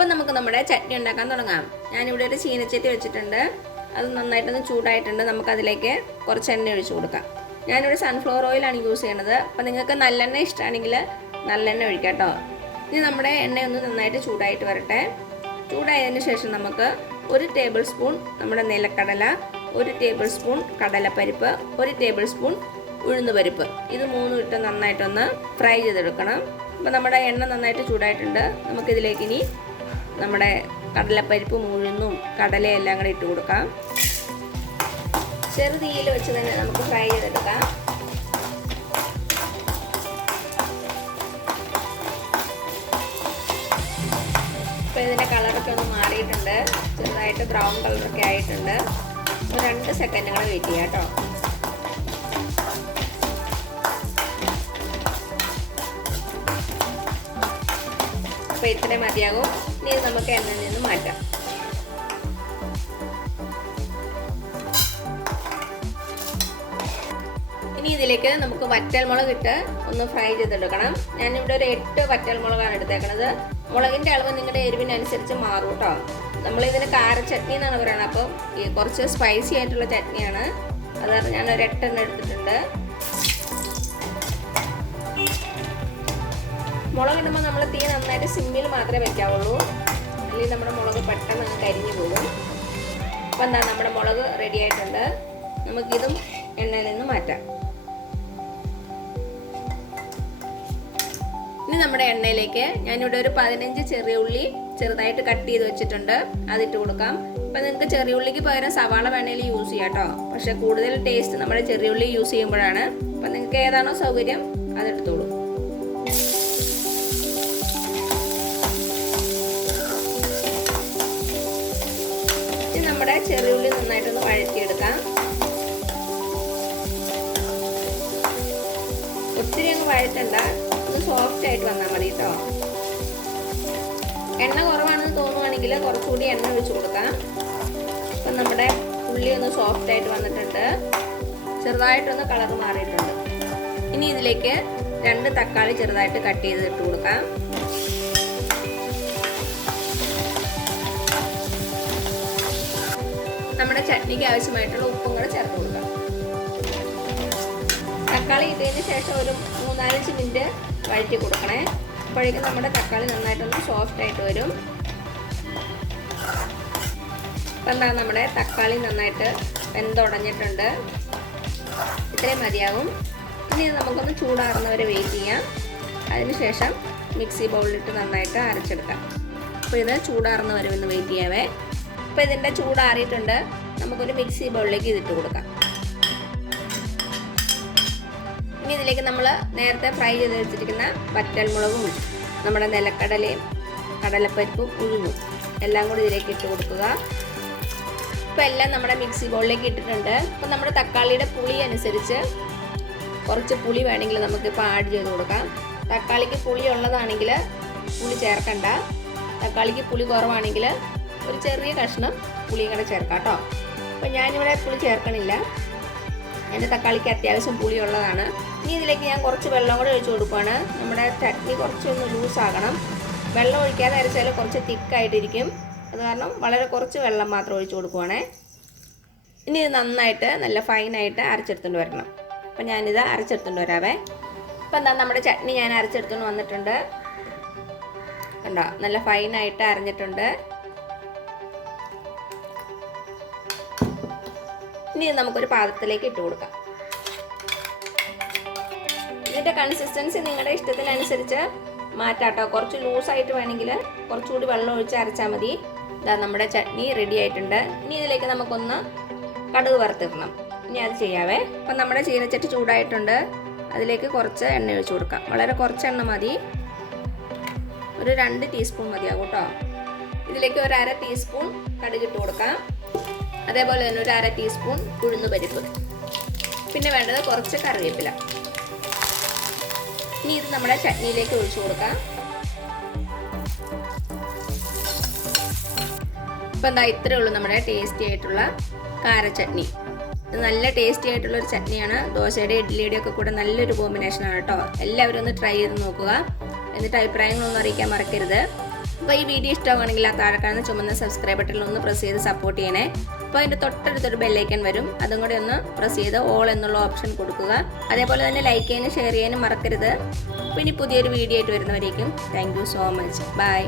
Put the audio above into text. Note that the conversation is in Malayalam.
അപ്പം നമുക്ക് നമ്മുടെ ചട്നി ഉണ്ടാക്കാൻ തുടങ്ങാം. ഞാനിവിടെ ഒരു ചീനച്ചട്ടി വെച്ചിട്ടുണ്ട്. അത് നന്നായിട്ടൊന്ന് ചൂടായിട്ടുണ്ട്. നമുക്കതിലേക്ക് കുറച്ച് എണ്ണ ഒഴിച്ചു കൊടുക്കാം. ഞാനിവിടെ സൺഫ്ലവർ ഓയിലാണ് യൂസ് ചെയ്യണത്. അപ്പം നിങ്ങൾക്ക് നല്ലെണ്ണ ഇഷ്ടമാണെങ്കിൽ നല്ലെണ്ണ ഒഴിക്കാം കേട്ടോ. ഇനി നമ്മുടെ എണ്ണയൊന്ന് നന്നായിട്ട് ചൂടായിട്ട് വരട്ടെ. ചൂടായതിന് ശേഷം നമുക്ക് 1 ടേബിൾ സ്പൂൺ നമ്മുടെ നിലക്കടല, 1 ടേബിൾ സ്പൂൺ കടലപ്പരിപ്പ്, 1 ടേബിൾ സ്പൂൺ ഉഴുന്നുപരിപ്പ്, ഇത് മൂന്നും ഇട്ട് നന്നായിട്ടൊന്ന് ഫ്രൈ ചെയ്തെടുക്കണം. അപ്പോൾ നമ്മുടെ എണ്ണ നന്നായിട്ട് ചൂടായിട്ടുണ്ട്. നമുക്കിതിലേക്ക് ഇനി നമ്മുടെ കടലപ്പരിപ്പും ഉഴുന്നും കടലയും എല്ലാം കൂടെ ഇട്ട് കൊടുക്കാം. ചെറുതീയിൽ വെച്ച് തന്നെ നമുക്ക് ഫ്രൈ ചെയ്തെടുക്കാം. ഇപ്പോൾ ഇതിൻ്റെ കളറൊക്കെ ഒന്ന് മാറിയിട്ടുണ്ട്. ചെറുതായിട്ട് ബ്രൗൺ കളറൊക്കെ ആയിട്ടുണ്ട്. ഒരു 2 സെക്കൻഡ് കൂടെ വെയിറ്റ് ചെയ്യാം കേട്ടോ. അപ്പോൾ ഇത്രയും മതിയാകും. ഇനി ഇത് നമുക്ക് എണ്ണയിൽ നിന്ന് മാറ്റാം. ഇനി ഇതിലേക്ക് നമുക്ക് വറ്റൽമുളക് ഇട്ട് ഒന്ന് ഫ്രൈ ചെയ്തെടുക്കണം. ഞാനിവിടെ ഒരു 8 വറ്റൽമുളകാണ് എടുത്തേക്കണത്. മുളകിൻ്റെ അളവ് നിങ്ങളുടെ എരിവിനനുസരിച്ച് മാറും കേട്ടോ. നമ്മളിതിന് കാര ചട്നി എന്നാണ് പറയുന്നത്. അപ്പം കുറച്ച് സ്പൈസി ആയിട്ടുള്ള ചട്നിയാണ്. അതാണ് ഞാനൊരു 8 എണ്ണം എടുത്തിട്ടുണ്ട്. മുളകിടുമ്പോൾ നമ്മൾ തീ നന്നായിട്ട് സിമ്മിൽ മാത്രമേ വെക്കാവുള്ളൂ. അല്ലെങ്കിൽ നമ്മുടെ മുളക് പെട്ടെന്ന് അങ്ങ് കരിഞ്ഞു പോകും. അപ്പം എന്താ നമ്മുടെ മുളക് റെഡി ആയിട്ടുണ്ട്. നമുക്കിതും എണ്ണയിൽ നിന്ന് മാറ്റാം. ഇനി നമ്മുടെ എണ്ണയിലേക്ക് ഞാനിവിടെ ഒരു 15 ചെറിയ ഉള്ളി ചെറുതായിട്ട് കട്ട് ചെയ്ത് വെച്ചിട്ടുണ്ട്. അതിട്ട് കൊടുക്കാം. അപ്പം നിങ്ങൾക്ക് ചെറിയ ഉള്ളിക്ക് പകരം സവാള വേണമെങ്കിൽ യൂസ് ചെയ്യാം കേട്ടോ. പക്ഷേ കൂടുതൽ ടേസ്റ്റ് നമ്മുടെ ചെറിയ ഉള്ളി യൂസ് ചെയ്യുമ്പോഴാണ്. അപ്പം നിങ്ങൾക്ക് ഏതാണോ സൗകര്യം അതെടുത്തോളൂ. ഇനി നമ്മുടെ ചെറിയ ഉള്ളി നന്നായിട്ടൊന്ന് വഴറ്റിയെടുക്കാം. ഒത്തിരി അങ്ങ് വഴറ്റണ്ട, ഒന്ന് സോഫ്റ്റ് ആയിട്ട് വന്നാൽ മതി കേട്ടോ. എണ്ണ കുറവാണെന്ന് തോന്നുവാണെങ്കിൽ കുറച്ചുകൂടി എണ്ണ ഒഴിച്ച് കൊടുക്കാം. അപ്പം നമ്മുടെ ഉള്ളി ഒന്ന് സോഫ്റ്റ് ആയിട്ട് വന്നിട്ടുണ്ട്. ചെറുതായിട്ടൊന്ന് കളർ മാറിയിട്ടുണ്ട്. ഇനി ഇതിലേക്ക് 2 തക്കാളി ചെറുതായിട്ട് കട്ട് ചെയ്ത് ഇട്ട് കൊടുക്കാം. നമ്മുടെ ചട്നിക്ക് ആവശ്യമായിട്ടുള്ള ഉപ്പും കൂടെ ചേർത്ത് കൊടുക്കാം. തക്കാളി ഇട്ടതിന് ശേഷം ഒരു 3-4 മിനിറ്റ് വഴറ്റി കൊടുക്കണേ. അപ്പോഴേക്കും നമ്മുടെ തക്കാളി നന്നായിട്ടൊന്ന് സോഫ്റ്റ് ആയിട്ട് വരും. അപ്പം എന്താ നമ്മുടെ തക്കാളി നന്നായിട്ട് വെന്തുടഞ്ഞിട്ടുണ്ട്. ഇത്രയും മതിയാവും. ഇനി നമുക്കൊന്ന് ചൂടാറുന്നവരെ വെയിറ്റ് ചെയ്യാം. അതിനുശേഷം മിക്സി ബൗളിലിട്ട് നന്നായിട്ട് അരച്ചെടുക്കാം. അപ്പോൾ ഇത് ചൂടാറുന്നവരെ ഒന്ന് വെയിറ്റ് ചെയ്യാവേ. അപ്പോൾ ഇതിൻ്റെ ചൂടാറിയിട്ടുണ്ട്. നമുക്കൊരു മിക്സി ബൗളിലേക്ക് ഇതിട്ട് കൊടുക്കാം. ഇനി ഇതിലേക്ക് നമ്മൾ നേരത്തെ ഫ്രൈ ചെയ്ത് വെച്ചിരിക്കുന്ന വറ്റൽമുളകും നമ്മുടെ നിലക്കടലയും കടലപ്പരിപ്പും ഉഴുന്നും എല്ലാം കൂടി ഇതിലേക്ക് ഇട്ട് കൊടുക്കുക. ഇപ്പോൾ എല്ലാം നമ്മുടെ മിക്സി ബൗളിലേക്ക് ഇട്ടിട്ടുണ്ട്. അപ്പോൾ നമ്മുടെ തക്കാളിയുടെ പുളി അനുസരിച്ച് കുറച്ച് പുളി വേണമെങ്കിൽ നമുക്കിപ്പോൾ ആഡ് ചെയ്ത് കൊടുക്കാം. തക്കാളിക്ക് പുളി ഉള്ളതാണെങ്കിൽ പുളി ചേർക്കണ്ട. തക്കാളിക്ക് പുളി കുറവാണെങ്കിൽ ഒരു ചെറിയ കഷ്ണം പുളിയും കൂടെ ചേർക്കാം കേട്ടോ. അപ്പോൾ ഞാനിവിടെ പുളി ചേർക്കണില്ല. എൻ്റെ തക്കാളിക്ക് അത്യാവശ്യം പുളിയുള്ളതാണ്. ഇനി ഇതിലേക്ക് ഞാൻ കുറച്ച് വെള്ളം കൂടെ ഒഴിച്ച് കൊടുക്കുകയാണ്. നമ്മുടെ ചട്നി കുറച്ചൊന്ന് ലൂസാകണം. വെള്ളം ഒഴിക്കാതെ അരച്ചാൽ കുറച്ച് തിക്കായിട്ടിരിക്കും. അത് കാരണം വളരെ കുറച്ച് വെള്ളം മാത്രം ഒഴിച്ച് കൊടുക്കുവാണേ. ഇനി ഇത് നന്നായിട്ട് നല്ല ഫൈനായിട്ട് അരച്ചെടുത്തുകൊണ്ട് വരണം. അപ്പം ഞാനിത് അരച്ചെടുത്തുകൊണ്ട് വരാവേ. അപ്പം എന്താ നമ്മുടെ ചട്നി ഞാൻ അരച്ചെടുത്തുകൊണ്ട് വന്നിട്ടുണ്ട്. കണ്ടോ, നല്ല ഫൈനായിട്ട് അരഞ്ഞിട്ടുണ്ട്. ഇനി നമുക്കൊരു പാത്രത്തിലേക്ക് ഇട്ട് കൊടുക്കാം. ഇതിൻ്റെ കൺസിസ്റ്റൻസി നിങ്ങളുടെ ഇഷ്ടത്തിനനുസരിച്ച് മാറ്റാട്ടോ. കുറച്ച് ലൂസായിട്ട് വേണമെങ്കിൽ കുറച്ചുകൂടി വെള്ളം ഒഴിച്ച് അരച്ചാൽ മതി. ഇതാ നമ്മുടെ ചട്നി റെഡി ആയിട്ടുണ്ട്. ഇനി ഇതിലേക്ക് നമുക്കൊന്ന് കടുക് വറുത്തിടണം. ഇനി അത് ചെയ്യാവേ. അപ്പം നമ്മുടെ ചീനച്ചട്ടി ചൂടായിട്ടുണ്ട്. അതിലേക്ക് കുറച്ച് എണ്ണ ഒഴിച്ച് കൊടുക്കാം. വളരെ കുറച്ച് എണ്ണ മതി. ഒരു 2 ടീസ്പൂൺ മതിയാകും കേട്ടോ. ഇതിലേക്ക് ഒരു 1/2 ടീസ്പൂൺ കടുക് ഇട്ട് കൊടുക്കാം. അതേപോലെ തന്നെ ഒരു 1/2 ടീസ്പൂൺ ഉഴുന്നുപരിപ്പ്. പിന്നെ വേണ്ടത് കുറച്ച് കറിവേപ്പില. ഇനി ഇത് നമ്മുടെ ചട്നിയിലേക്ക് ഒഴിച്ചു കൊടുക്കാം. ഇപ്പം എന്താ ഇത്രയേ ഉള്ളൂ നമ്മുടെ ടേസ്റ്റി ആയിട്ടുള്ള കാര ചട്നി. ഇത് നല്ല ടേസ്റ്റി ആയിട്ടുള്ള ഒരു ചട്നിയാണ്. ദോശയുടെ ഇഡ്ഡലിയുടെ ഒക്കെ കൂടെ നല്ലൊരു കോമ്പിനേഷനാണ് കേട്ടോ. എല്ലാവരും ഒന്ന് ട്രൈ ചെയ്ത് നോക്കുക. എന്നിട്ട് അഭിപ്രായങ്ങളൊന്നും അറിയിക്കാൻ മറക്കരുത്. അപ്പോൾ ഈ വീഡിയോ ഇഷ്ടമാണെങ്കിൽ ആ താഴെ കാണുന്ന ചുമന്ന സബ്സ്ക്രൈബ് ബട്ടണിൽ ഒന്ന് പ്രസ് ചെയ്ത് സപ്പോർട്ട് ചെയ്യണേ. അപ്പോൾ അതിൻ്റെ തൊട്ടടുത്തൊരു ബെല്ലൈക്കൺ വരും, അതും കൂടി ഒന്ന് പ്രസ് ചെയ്ത് ഓൾ എന്നുള്ള ഓപ്ഷൻ കൊടുക്കുക. അതേപോലെ തന്നെ ലൈക്ക് ചെയ്യാനും ഷെയർ ചെയ്യാനും മറക്കരുത്. പിന്നെ പുതിയൊരു വീഡിയോ ആയിട്ട് വരുന്നവരേക്കും thank you so much. By.